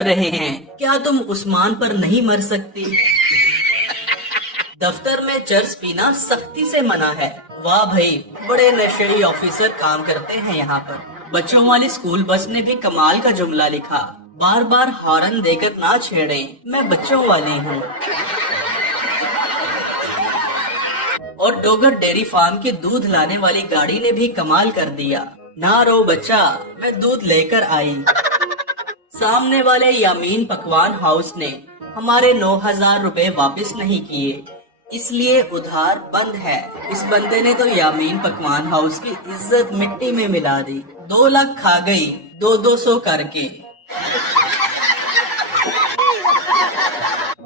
रहे हैं, क्या तुम उस्मान पर नहीं मर सकती? दफ्तर में चर्स पीना सख्ती से मना है। वाह भाई, बड़े नशेड़ी ऑफिसर काम करते हैं यहाँ पर। बच्चों वाली स्कूल बस ने भी कमाल का जुमला लिखा, बार बार हॉर्न देकर ना छेड़ें, मैं बच्चों वाली हूँ। और डोगर डेयरी फार्म की दूध लाने वाली गाड़ी ने भी कमाल कर दिया, ना रो बच्चा, मैं दूध लेकर आई। सामने वाले यामीन पकवान हाउस ने हमारे 9,000 रुपए वापस नहीं किए, इसलिए उधार बंद है। इस बंदे ने तो यामीन पकवान हाउस की इज्जत मिट्टी में मिला दी। 2 लाख खा गई 200 करके।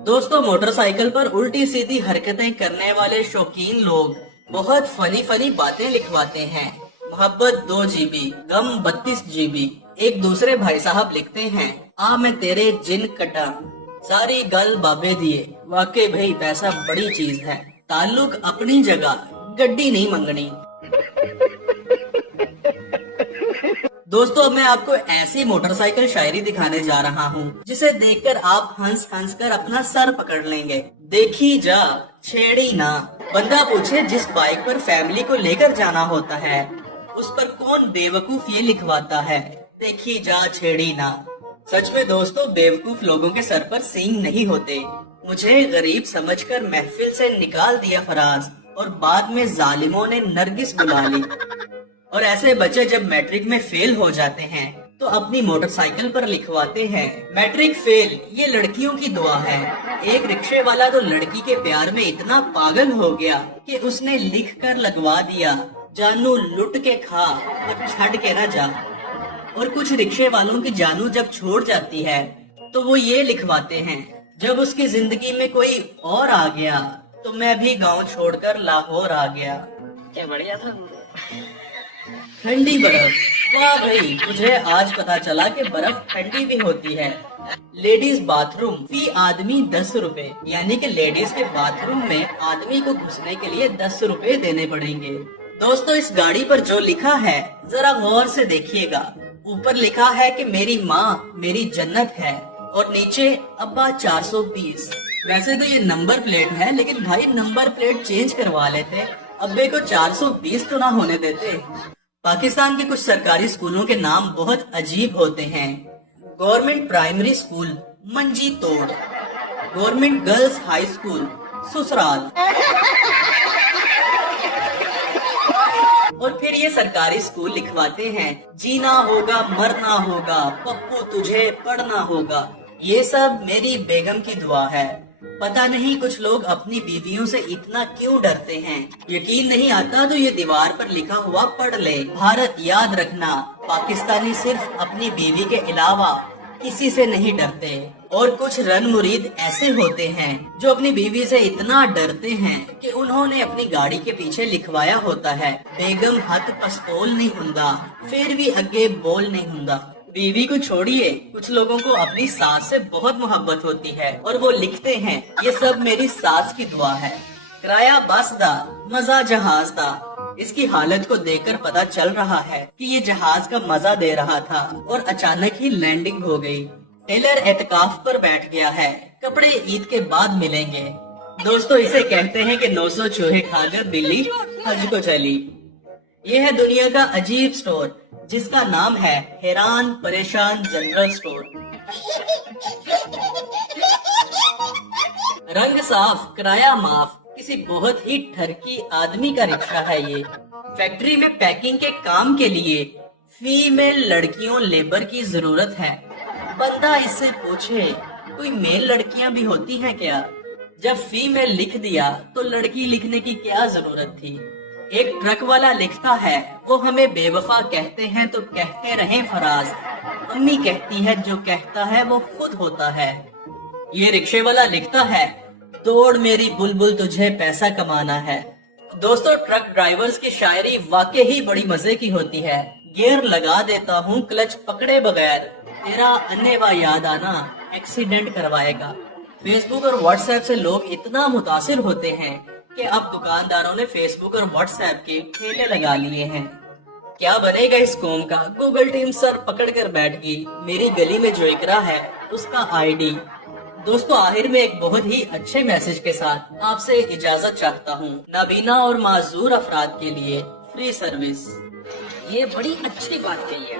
दोस्तों, मोटरसाइकिल पर उल्टी सीधी हरकतें करने वाले शौकीन लोग बहुत फनी बातें लिखवाते हैं। मोहब्बत 2 GB, गम 32 GB। एक दूसरे भाई साहब लिखते हैं, आ मैं तेरे जिन कटा, सारी गल बाबे दिए। वाकई भाई, पैसा बड़ी चीज है। ताल्लुक अपनी जगह, गड्डी नहीं मंगनी। दोस्तों, मैं आपको ऐसी मोटरसाइकिल शायरी दिखाने जा रहा हूँ जिसे देखकर आप हंस हंस कर अपना सर पकड़ लेंगे। देखी जा छेड़ी ना। बंदा पूछे, जिस बाइक पर फैमिली को लेकर जाना होता है उस पर कौन बेवकूफ ये लिखवाता है, देखी जा छेड़ी ना। सच में दोस्तों, बेवकूफ लोगों के सर पर सींग नहीं होते। मुझे गरीब समझकर महफिल से निकाल दिया फराज, और बाद में जालिमों ने नरगिस बुला ली। और ऐसे बच्चे जब मैट्रिक में फेल हो जाते हैं तो अपनी मोटरसाइकिल पर लिखवाते हैं, मैट्रिक फेल, ये लड़कियों की दुआ है। एक रिक्शे वाला तो लड़की के प्यार में इतना पागल हो गया कि उसने लिख कर लगवा दिया, जानू लुट के खा और छड़ के न जा। और कुछ रिक्शे वालों की जानू जब छोड़ जाती है तो वो ये लिखवाते हैं, जब उसकी जिंदगी में कोई और आ गया तो मैं भी गांव छोड़कर लाहौर आ गया। क्या बढ़िया था। ठंडी बर्फ, वाह भाई, मुझे आज पता चला कि बर्फ ठंडी भी होती है। लेडीज बाथरूम फी आदमी 10 रुपए, यानी कि लेडीज के बाथरूम में आदमी को घुसने के लिए 10 रुपए देने पड़ेंगे। दोस्तों, इस गाड़ी पर जो लिखा है जरा गौर से देखिएगा। ऊपर लिखा है कि मेरी माँ मेरी जन्नत है, और नीचे अब्बा 420। वैसे तो ये नंबर प्लेट है, लेकिन भाई नंबर प्लेट चेंज करवा लेते, अब्बे को 420 तो ना होने देते। पाकिस्तान के कुछ सरकारी स्कूलों के नाम बहुत अजीब होते हैं। गवर्नमेंट प्राइमरी स्कूल मंजी तोड़, गवर्नमेंट गर्ल्स हाई स्कूल ससुराल। और फिर ये सरकारी स्कूल लिखवाते हैं, जीना होगा मरना होगा, पप्पू तुझे पढ़ना होगा। ये सब मेरी बेगम की दुआ है। पता नहीं कुछ लोग अपनी बीवियों से इतना क्यों डरते हैं। यकीन नहीं आता तो ये दीवार पर लिखा हुआ पढ़ ले, भारत याद रखना, पाकिस्तानी सिर्फ अपनी बीवी के अलावा किसी से नहीं डरते। और कुछ रन मुरीद ऐसे होते हैं जो अपनी बीवी से इतना डरते हैं कि उन्होंने अपनी गाड़ी के पीछे लिखवाया होता है, बेगम हथ पस्तोल नहीं हुंदा, फिर भी अगे बोल नहीं हुंदा। बीवी को छोड़िए, कुछ लोगों को अपनी सास से बहुत मोहब्बत होती है और वो लिखते हैं, ये सब मेरी सास की दुआ है। किराया बस दा, मजा जहाज दा। इसकी हालत को देखकर पता चल रहा है कि ये जहाज का मजा दे रहा था और अचानक ही लैंडिंग हो गई। टेलर एतकाफ पर बैठ गया है, कपड़े ईद के बाद मिलेंगे। दोस्तों, इसे कहते हैं कि 900 चूहे खाकर बिल्ली हज को चली। ये है दुनिया का अजीब स्टोर जिसका नाम है हैरान परेशान जनरल स्टोर। रंग साफ, किराया माफ, किसी बहुत ही ठरकी आदमी का रिक्शा है ये। फैक्ट्री में पैकिंग के काम के लिए फीमेल लड़कियों लेबर की जरूरत है। बंदा इससे पूछे, कोई मेल लड़कियां भी होती हैं क्या? जब फीमेल लिख दिया तो लड़की लिखने की क्या जरूरत थी। एक ट्रक वाला लिखता है, वो हमें बेवफा कहते हैं तो कहते रहें फराज, अम्मी कहती है जो कहता है वो खुद होता है। ये रिक्शे वाला लिखता है, दौड़ मेरी बुलबुल तुझे पैसा कमाना है। दोस्तों, ट्रक ड्राइवर्स की शायरी वाकई ही बड़ी मजे की होती है। गियर लगा देता हूँ क्लच पकड़े बगैर, तेरा अन्नेवा याद आना एक्सीडेंट करवाएगा। फेसबुक और व्हाट्सएप से लोग इतना मुतासिर होते हैं कि अब दुकानदारों ने फेसबुक और व्हाट्सएप के ठेले लगा लिए हैं। क्या बनेगा इस कौम का? गूगल टीम सर पकड़ कर बैठ गई। मेरी गली में जो इकरा है اس کا آئی ڈی۔ دوستو آخر میں ایک بہت ہی اچھے میسج کے ساتھ آپ سے اجازت چاہتا ہوں۔ نابینا اور معذور افراد کے لیے فری سروس۔ یہ بڑی اچھی بات کہی ہے۔